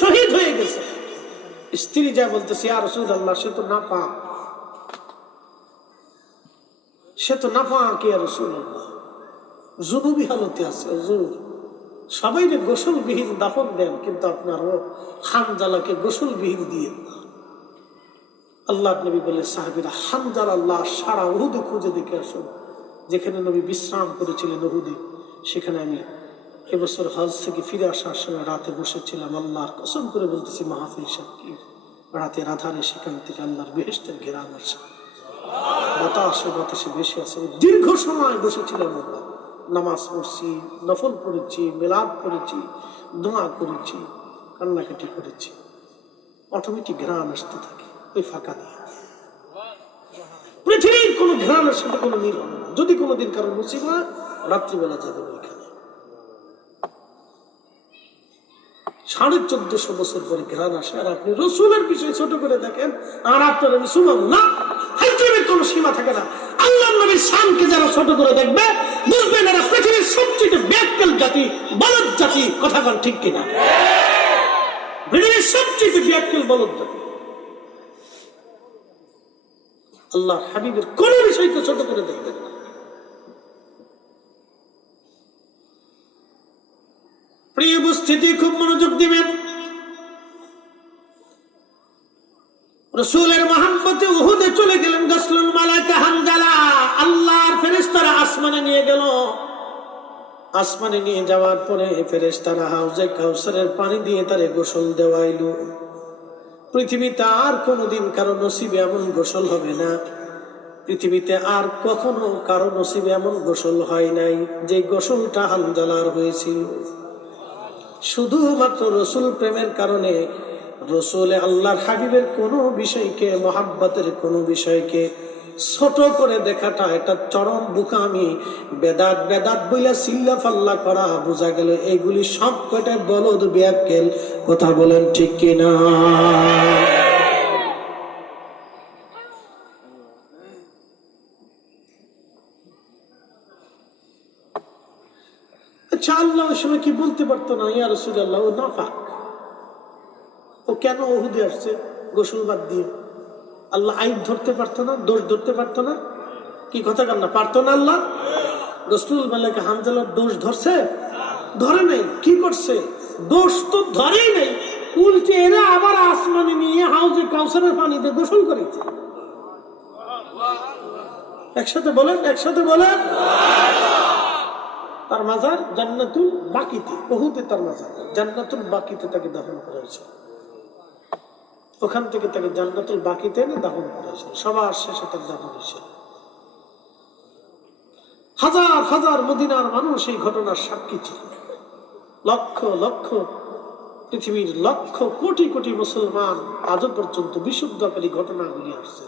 শহীদ হয়ে গেছে। স্ত্রী যা বলতেছে আর রসুল আল্লাহ সে তো না পা সে তো না পা কে আর রসুল আল্লাহ জুনুবি হালতে আছে সবাই গোসল বিহীন দাফন দেন, কিন্তু আপনার ও হানজালাকে গোসল বিহীন দিয়ে আল্লাহ নবী বলে, সাহাবিরা হানজাল আল্লাহ সারা উহুদে খুঁজে দেখে আসুন। যেখানে নবী বিশ্রাম করেছিলেন উহুদে, সেখানে আমি এবছর হজ থেকে ফিরে আসার সময় রাতে বসেছিলাম আল্লাহর কসম করে বলতেছি, মাহফিল সাক্ষী রাতে রাধারে সেখান থেকে আল্লাহর বেহেস্তের ঘেরান আসে। বাতাসে বাতাসে বেশি আছে। দীর্ঘ সময় বসেছিলাম আমরা নামাজ পড়ছি, নফল পড়েছি, মেলাদ পড়েছি, দোয়া করেছি, কান্নাকাটি করেছি। অটোমেটিক ঘ্রাণ আসতে থাকে, ওই ফাঁকা দিয়ে। পৃথিবীর কোনো ঘ্রাণের সাথে কোনো মিল হবে না। যদি কোনোদিন কারণ মুসিব রাত্রিবেলা যাবে ওইখানে। সাড়ে চোদ্দশো বছর পরে ঘ্রাণ আসে, আর আপনি রসুলের বিষয় ছোট করে দেখেন, আর আপনার আমি শুনলাম না হাইজমের কোনো সীমা থাকে না। আল্লাহ নবীর শানকে যারা ছোট করে দেখবে বুঝবেন এরা পৃথিবীর সবচেয়ে ব্যাককেল জাতি, বলদ জাতি, কথা কন ঠিক কিনা? পৃথিবীর সবচেয়ে ব্যাককেল বলদ জাতি। আল্লাহ হাবিবের কোন বিষয়কে ছোট করে দেখবেন না। প্রিয় উপস্থিতি, খুব মনোযোগ রসুলের মহাম্মতে উহুদে চলে গেলেন গসলুল মালাকা হানজালা আল্লাহর ফেরেশতারা আসমানে নিয়ে গেল। আসমানে নিয়ে যাওয়ার পরে ফেরেশতারা হাউজে কাউসারের পানি দিয়ে তারে গোসল দেওয়াইল। পৃথিবীতে আর কোনোদিন কারও নসিবে এমন গোসল হবে না। পৃথিবীতে আর কখনো কারও নসিবে এমন গোসল হয় নাই, যে গোসলটা হানজালার হয়েছিল। শুধুমাত্র রসুল প্রেমের কারণে রসুল আল্লাহর হাবিবের কোনো বিষয়কে, মহাব্বতের কোনো বিষয়কে ছোট করে দেখাটা এটা চরম বুকামি, বেদাত বেদাত বইলা সিল্লা ফাল্লা করা বোঝা গেল এগুলি সব কটা বলদ ব্যাকেল কথা বলেন ঠিক কিনা? আচ্ছা আল্লাহ সময় কি বলতে পারতো না? ইয়া রসুল আল্লাহ নাফাক। ও কেন ওহুদে আসছে? গোসল বাদ দিয়ে। আল্লাহ আইন ধরতে পারতো না, দোষ ধরতে পারতো না। কি কথা কান না? পারতো না আল্লাহ? রসুল মালাকে হামজালার দোষ ধরছে? ধরে নাই। কি করছে? দোষ তো ধরেই নাই। উল্টে এরা আবার আসমানে নিয়ে হাউজে কাউসারের পানিতে গোসল করেছে। একসাথে বলেন একসাথে বলেন। তার মাজার জান্নাতুল বাকিতে বহুতে তার মাজার। জান্নাতুল বাকিতে তাকে দাফন করা হয়েছে। ওখান থেকে তাকে জান্নাতুল বাকিতে এনে দাফন করা সবার শেষে তার দাফন হয়েছে হাজার হাজার মদিনার মানুষ এই ঘটনার সাক্ষী ছিল। লক্ষ লক্ষ, পৃথিবীর লক্ষ কোটি কোটি মুসলমান আজও পর্যন্ত বিশুদ্ধকারী ঘটনাগুলি আসছে।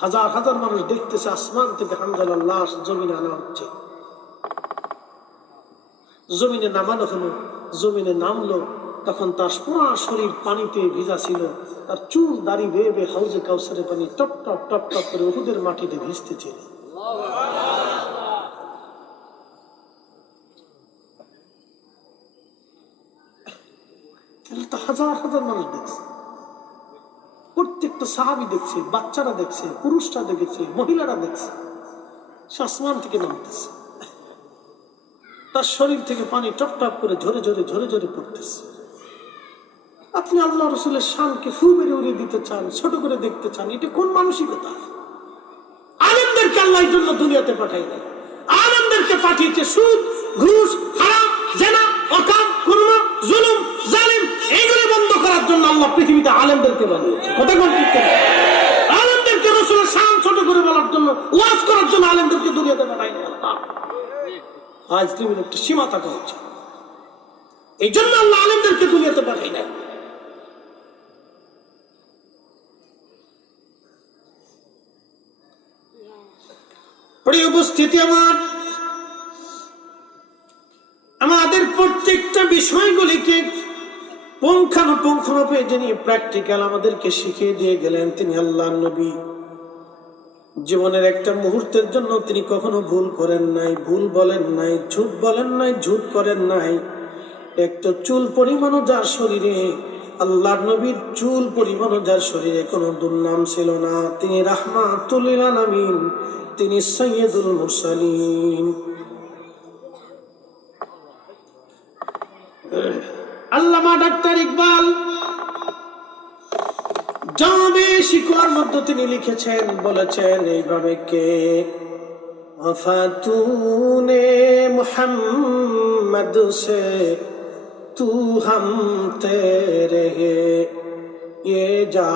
হাজার হাজার মানুষ দেখতেছে আসমান থেকে হামজালার লাশ জমিনে আনা হচ্ছে। জমিনে নামানো হলো, জমিনে নামলো তখন তার পুরা শরীর পানিতে ভিজা ছিল। তার চুল, দাড়ি বেয়ে বেয়ে হাউজে কাউসারে পানি টপ টপ টপ টপ করে ওহুদের মাটিতে ভিজতে ছিল। হাজার হাজার মানুষ দেখছে। প্রত্যেকটা সাহাবি দেখছে, বাচ্চারা দেখছে, পুরুষরা দেখেছে, মহিলারা দেখছে। আসমান থেকে নামতেছে। তার শরীর থেকে পানি টপ টপ করে ঝরে ঝরে ঝরে ঝরে পড়তেছে। আপনি আল্লাহ রসুলের শানকে ফু বেড়ে উড়িয়ে দিতে চান, ছোট করে দেখতে চান, এটা কোন মানসিকতা? আনন্দেরকে আল্লাহর জন্য দুনিয়াতে পাঠাই নাই। আনন্দেরকে পাঠিয়েছে সুদ, ঘুষ, হারাম, জেনা, অকাম করুণা জুলুম, জালিম এইগুলি বন্ধ করার জন্য আল্লাহ পৃথিবীতে আলেমদেরকে বানিয়েছে। কথা কোন ঠিক আলেমদেরকে রসুলের শান ছোট করে বলার জন্য, ওয়াজ করার জন্য আলেমদেরকে দুনিয়াতে পাঠাই আল্লাহ। আজ তুমি একটা সীমা থাকা হচ্ছে এই জন্য আল্লাহ আলমদেরকে দুনিয়াতে পাঠাই নাই। প্রিয় উপস্থিতি আমার, আমাদের প্রত্যেকটা বিষয়গুলিকে পুঙ্খানুপুঙ্খানুপে যিনি প্র্যাকটিক্যাল আমাদেরকে শিখিয়ে দিয়ে গেলেন, তিনি আল্লাহ নবী। জীবনের একটা মুহূর্তের জন্য তিনি কখনো ভুল করেন নাই, ভুল বলেন নাই, ঝুট বলেন নাই, ঝুট করেন নাই। একটা চুল পরিমাণও যার শরীরে আল্লাহ নবীর চুল পরিমাণ যার শরীরে কোনো দুর্নাম ছিল না। তিনি রাহমাতুল্লিল আলামিন, তিনি সৈয়দুল মুরসালিন। আল্লামা ডাক্তার ইকবাল জামে শিকোয়ার মধ্যে তিনি লিখেছেন, বলেছেন, এইভাবে কে? আফাতুনে মোহাম্মদ সে तू हम तेरे ये जा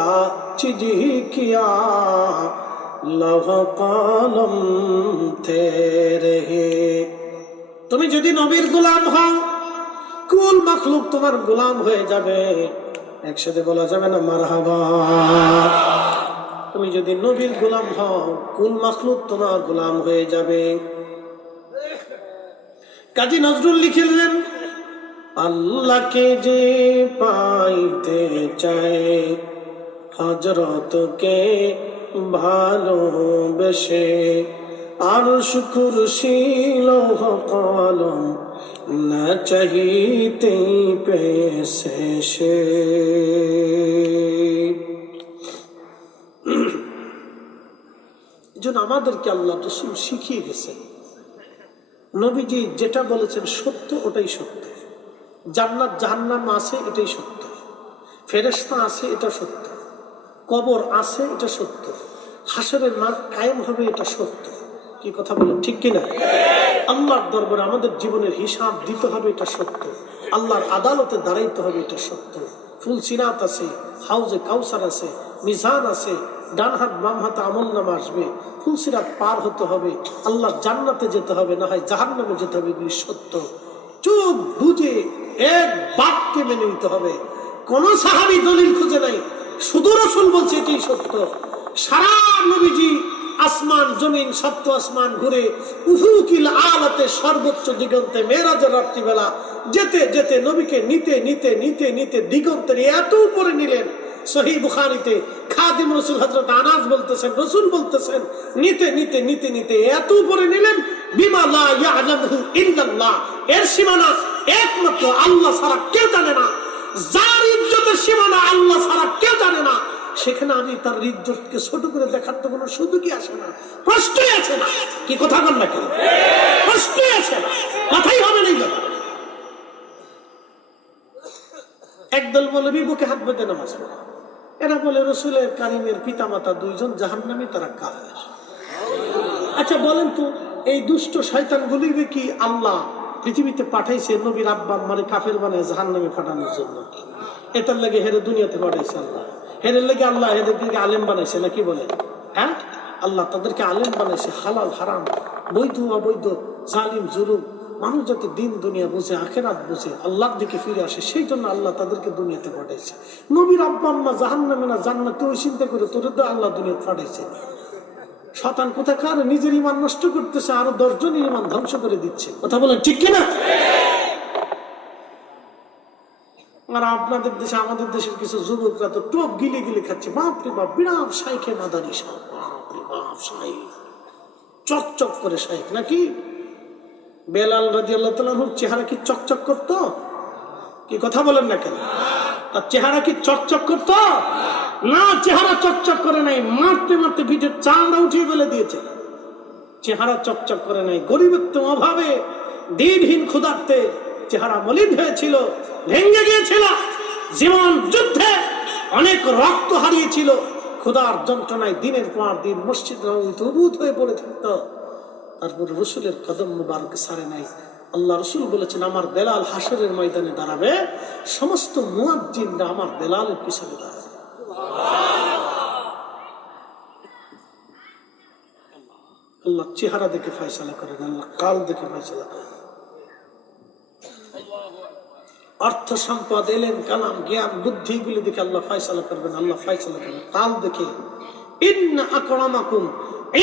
चिजी किया লহ কলম তেরে তুমি যদি নবীর গোলাম হও কুল মাখলুক তোমার গোলাম হয়ে যাবে একসাথে বলা যাবে না মারহাবা তুমি যদি নবীর গোলাম হও কুল মাখলুক তোমার গোলাম হয়ে যাবে কাজী নজরুল লিখেলেন আল্লাহকে যে পাইতে চায় হজরতকে ভালোবেসে। আর শুকুর শিল কলম না চাহিতেই পেয়েছে সে। জন্য আমাদেরকে আল্লাহ রসুল শিখিয়ে গেছেন। নবীজি যেটা বলেছেন সত্য, ওটাই সত্য। জান্নাত জাহান্নাম আছে, এটাই সত্য। ফেরেস্তা আছে, এটা সত্য। কবর আছে, এটা সত্য। হাসরের মাঠ কায়েম হবে, এটা সত্য। কি কথা বলেন, ঠিক কিনা? আল্লাহর দরবারে আমাদের জীবনের হিসাব দিতে হবে, এটা সত্য। আল্লাহর আদালতে দাঁড়াইতে হবে, এটা সত্য। ফুল সিরাত আছে, হাউজে কাউসার আছে, মিজান আছে ডান হাত বাম হাতে আমল নামা আসবে। ফুলসিরাত পার হতে হবে আল্লাহ জান্নাতে যেতে হবে, না হয় জাহান্নামে যেতে হবে, এগুলি সত্য। চোখ বুঝে এক বাক্যে মেনে নিতে হবে। কোন সাহাবি দলিল খুঁজে নাই। শুধু রসুল বলছে এটাই সত্য। সারা নবীজি আসমান, জমিন, সপ্ত আসমান ঘুরে উহুকিল আলাতে সর্বোচ্চ দিগন্তে মেয়েরাজের রাত্রিবেলা যেতে যেতে নবীকে নিতে নিতে নিতে নিতে দিগন্তের এত উপরে নিলেন। সহি বুখারিতে খাদিম রসুল হজরত আনাজ বলতেছেন, রসুল বলতেছেন, নিতে নিতে নিতে নিতে এত উপরে নিলেন, বিমা লা ইয়ালামহু ইল্লাল্লাহ। এর সীমানা একমাত্র আল্লাহ ছাড়া কেউ জানে না। যার ইজ্জতের সীমানা আল্লাহ ছাড়া কেউ জানে না। সেখানে আমি তার ইজ্জতকে ছোট করে দেখার তো কোনো সুযোগই আসে না। প্রশ্নই আছে না। কি কথা বল না কেন? প্রশ্নই আছে না। কথাই হবে না একদল বলে বুকে হাত বেঁধে নামাজ পড়ে। এরা বলে, রসুলের কারিমের পিতা মাতা দুইজন জাহান নামে তারা কাফের। আচ্ছা বলেন তো, এই দুষ্ট শয়তান গুলিবে কি আল্লাহ পৃথিবীতে পাঠাইছে নবীর আব্বা মানে কাফের বানায় জাহান নামে ফাটানোর জন্য। এটার লাগে হেরে দুনিয়াতে পাঠাইছে আল্লাহ। হেরের লেগে আল্লাহ হেদেরকে আলেম বানাইছে নাকি বলে? হ্যাঁ? আল্লাহ তাদেরকে আলেম বানাইছে, হালাল, হারাম, বৈধ, অবৈধ, জালিম, জুলুম। মানুষ যাতে দিন, দুনিয়া বুঝে, আখেরাত বুঝে, আল্লাহর দিকে ফিরে আসে, সেই জন্য আল্লাহ তাদেরকে দুনিয়াতে পাঠাইছে। নবীর আব্বা, আম্মা জাহান নামে না, জান্নাতে ওই চিন্তা করে তোরে তো আল্লাহ দুনিয়াতে পাঠাইছে। শতান কোথাকার? নিজের ইমান নষ্ট করতেছে, আরও দশজনের ইমান ধ্বংস করে দিচ্ছে। কথা বলেন ঠিক কিনা? আর আপনাদের দেশে, আমাদের দেশের কিছু যুবকরা তো টোপ গিলে গিলে খাচ্ছে। বাপরে বাপ, বিরাট সাইখে মাদারি সাহেব। চকচক করে সাইক নাকি? বেলাল রাজি আল্লাহ তালুর চেহারা কি চকচক করতো? কি কথা বলেন না কেন? তার চেহারা কি চকচক করতো? না, চেহারা চকচক করে নাই। মারতে মারতে পিঠের চামড়া উঠিয়ে ফেলে দিয়েছে। চেহারা চকচক করে নাই। গরিবত্ব অভাবে, দিনহীন ক্ষুধার্তে চেহারা মলিন হয়েছিল, ভেঙে গিয়েছিল। জীবন যুদ্ধে অনেক রক্ত হারিয়েছিল। ক্ষুধার যন্ত্রণায় দিনের পর দিন মসজিদ উবুত হয়ে পড়ে থাকতো। তারপর রসুলের কদম মুবারক সারে নাই। আল্লাহ রসুল বলেছেন, আমার বেলাল হাসরের ময়দানে দাঁড়াবে, সমস্ত মুয়াজ্জিনরা আমার বেলালের পিছনে দাঁড়াবে। আল্লাহ চেহারা দেখে ফয়সালা করেন, আল্লাহ কাল দেখে ফয়সালা করেন। অর্থ সম্পদ এলেন কালাম, জ্ঞান, বুদ্ধি গুলি দেখে আল্লাহ ফয়সালা করবেন, আল্লাহ ফয়সালা করবেন কাল দেখে, ইন্না আকরামাকুম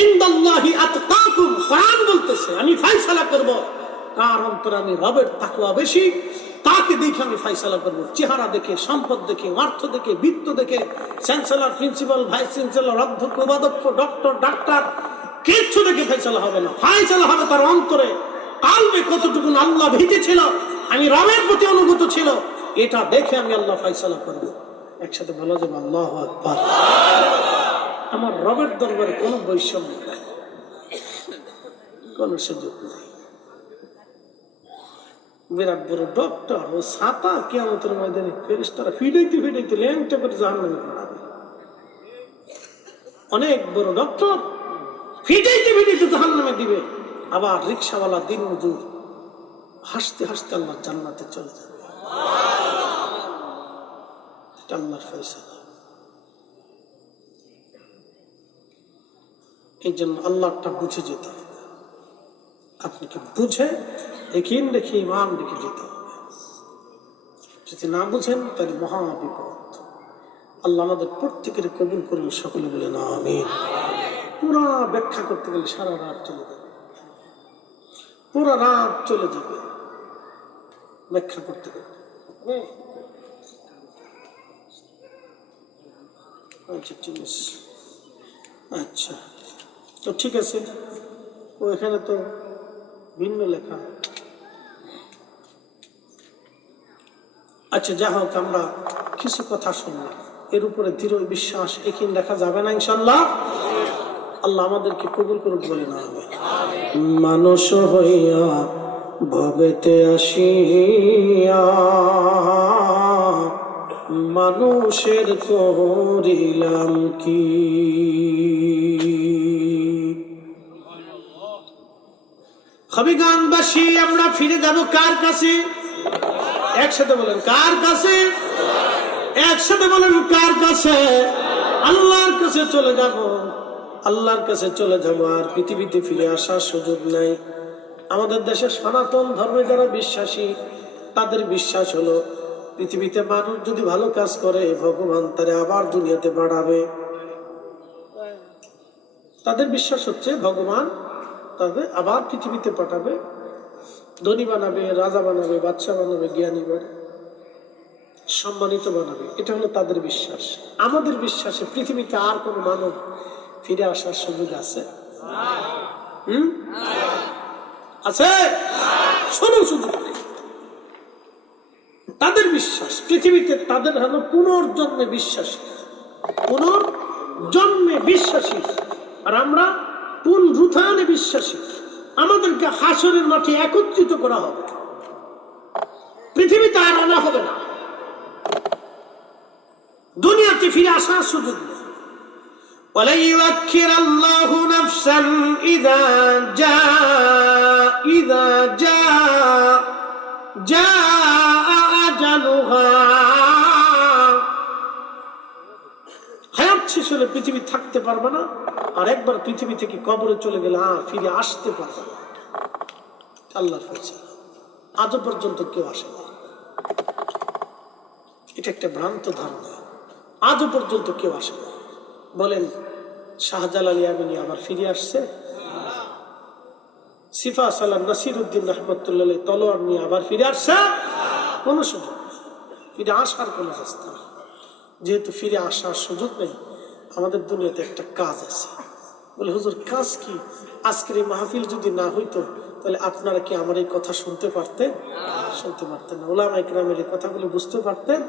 ইনদাল্লাহি আতকাকুম কোরআন বলতেছে, আমি ফয়সালা করব। কার অন্তরে আমি রবের তাকুয়া বেশি, তাকে দেখে আমি ফয়সালা করব। চেহারা দেখে, সম্পদ দেখে, অর্থ দেখে, বৃত্ত দেখে, চ্যান্সেলর, প্রিন্সিপাল, ভাইস চ্যান্সেলর, অধ্যক্ষ, উপাধ্যক্ষ, ডক্টর, ডাক্তার, কিচ্ছু দেখে ফয়সালা হবে না। ফয়সালা হবে তার অন্তরে। কালবে কতটুকু আল্লাহ ভিজেছিল আমি রবের প্রতি অনুভূত ছিল, এটা দেখে আমি আল্লাহ ফাইসালা করব। একসাথে বলা যাবে আল্লাহ আকবার। আমার রবের দরবারে কোনো বৈষম্য নাই, কোনো সুযোগ নেই। বিরাট বড় ডক্টর ও ফেরিস্তারা ফিডাইতে ফিডাইতে ল্যাংটা করে জাহান নামে অনেক বড় ডক্টর ফিডাইতে দিবে। আবার রিক্সাওয়ালা দিন মজুর হাসতে হাসতে আল্লাহ জান্নাতে চলে যাবে। এটা এই জন্য আল্লাহটা বুঝে যেতে আপনাকে বুঝে একিন রেখে ইমান রেখে যেতে হবে। যদি না বুঝেন, তাহলে মহা বিপদ। আল্লাহ আমাদের প্রত্যেকের কবুল করুন, সকলে বলে না আমি পুরা ব্যাখ্যা করতে গেলে সারা রাত চলে যাবে। পুরা রাত চলে যাবে। ব্যাখ্যা করতে গেলে। আচ্ছা ঠিক আছে। আচ্ছা তো ঠিক আছে। ও এখানে তো ভিন্ন লেখা। আচ্ছা যা হোক, আমরা কিছু কথা শুনলাম। এর উপরে দৃঢ় বিশ্বাস একিন দেখা যাবে না ইনশাল্লাহ আল্লাহ আমাদেরকে কবুল করুক বলে না হবে। মানুষ হইয়া ভবেতে আসিয়া, মানুষের করিলাম কি? হবিগঞ্জবাসী, আমরা ফিরে যাব কার কাছে? একসাথে বলেন, কার কাছে? একসাথে বলেন, কার কাছে? আল্লাহর কাছে চলে যাব। আল্লাহর কাছে চলে যাব আর পৃথিবীতে ফিরে আসার সুযোগ নাই। আমাদের দেশে সনাতন ধর্মে যারা বিশ্বাসী, তাদের বিশ্বাস হলো, পৃথিবীতে মানুষ যদি ভালো কাজ করে, ভগবান তারে আবার দুনিয়াতে বাড়াবে। তাদের বিশ্বাস হচ্ছে, ভগবান তাদের আবার পৃথিবীতে পাঠাবে। ধনী বানাবে, রাজা বানাবে বাচ্চা বানাবে, জ্ঞানী বানাবে, সম্মানিত বানাবে, এটা হলো তাদের বিশ্বাস। আমাদের বিশ্বাসে পৃথিবীতে আর কোন মানব ফিরে আসার সুযোগ আছে? হুম? আছে? শোনো সুযোগ তাদের বিশ্বাস, পৃথিবীতে তাদের হলো পুনর্জন্মে বিশ্বাসী। পুনর্জন্মে বিশ্বাসী। আর আমরা পুনরুথানে বিশ্বাসী। আমাদেরকে হাসরের মাঠে একত্রিত করা হবে পৃথিবীতে আর আনা হবে না দুনিয়াতে ফিরে আসার সুযোগ নেই ولن يؤخر الله نفسا إذا جاء إذا جاء جاء أجلها শেষ হলে পৃথিবী থাকতে পারবে না, আর একবার পৃথিবী থেকে কবরে চলে গেলে, আর ফিরে আসতে পারবে না। আল্লাহর ফয়সালা আজও পর্যন্ত কেউ আসে না। এটা একটা ভ্রান্ত ধারণা। আজও পর্যন্ত কেউ আসে না। বলেন, শাহজালাল ইয়ামিনী আবার ফিরে আসছে? সিফা সালাম নাসির উদ্দিন রহমতুল্লাহ তলোয়ার নিয়ে আবার ফিরে আসছে? কোনো সুযোগ। ফিরে আসার কোনো রাস্তা যেহেতু ফিরে আসার সুযোগ নেই আমাদের দুনিয়াতে একটা কাজ আছে। বলে, হুজুর, কাজ কি? আজকের এই মাহফিল যদি না হইতো, তাহলে আপনারা কি আমার এই কথা শুনতে পারতেন? শুনতে পারতেন না। ওলামা ইকরামের এই কথাগুলো বুঝতে পারতেন?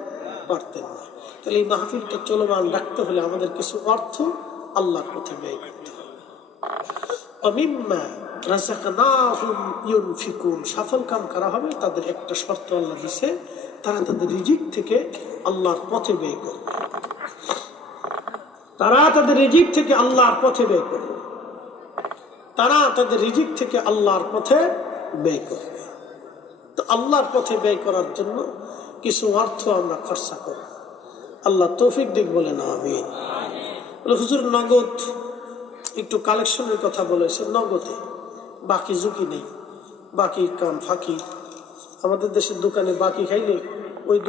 পারতেন না। তাহলে এই মাহফিলটা চলমান রাখতে হলে আমাদের কিছু অর্থ আল্লাহর পথে ব্যয় করতে হবে। অমিম্মা কাম করা হবে? তাদের একটা শর্ত আল্লাহ দিছে, তারা তাদের রিজিক থেকে আল্লাহর পথে ব্যয় করবে। তারা তাদের রিজিক থেকে আল্লাহর পথে ব্যয় করবে। তারা তাদের রিজিক থেকে আল্লাহর পথে ব্যয় করবে। তো আল্লাহর পথে ব্যয় করার জন্য কিছু অর্থ আমরা খরচা করব। আল্লাহ তৌফিক দিক বলে না আমি হুজুর, নগদ একটু কালেকশনের কথা বলেছে, নগদে বাকি ঝুঁকি নেই, বাকি কাম ফাঁকি। আমাদের দেশের দোকানে বাকি খাইলে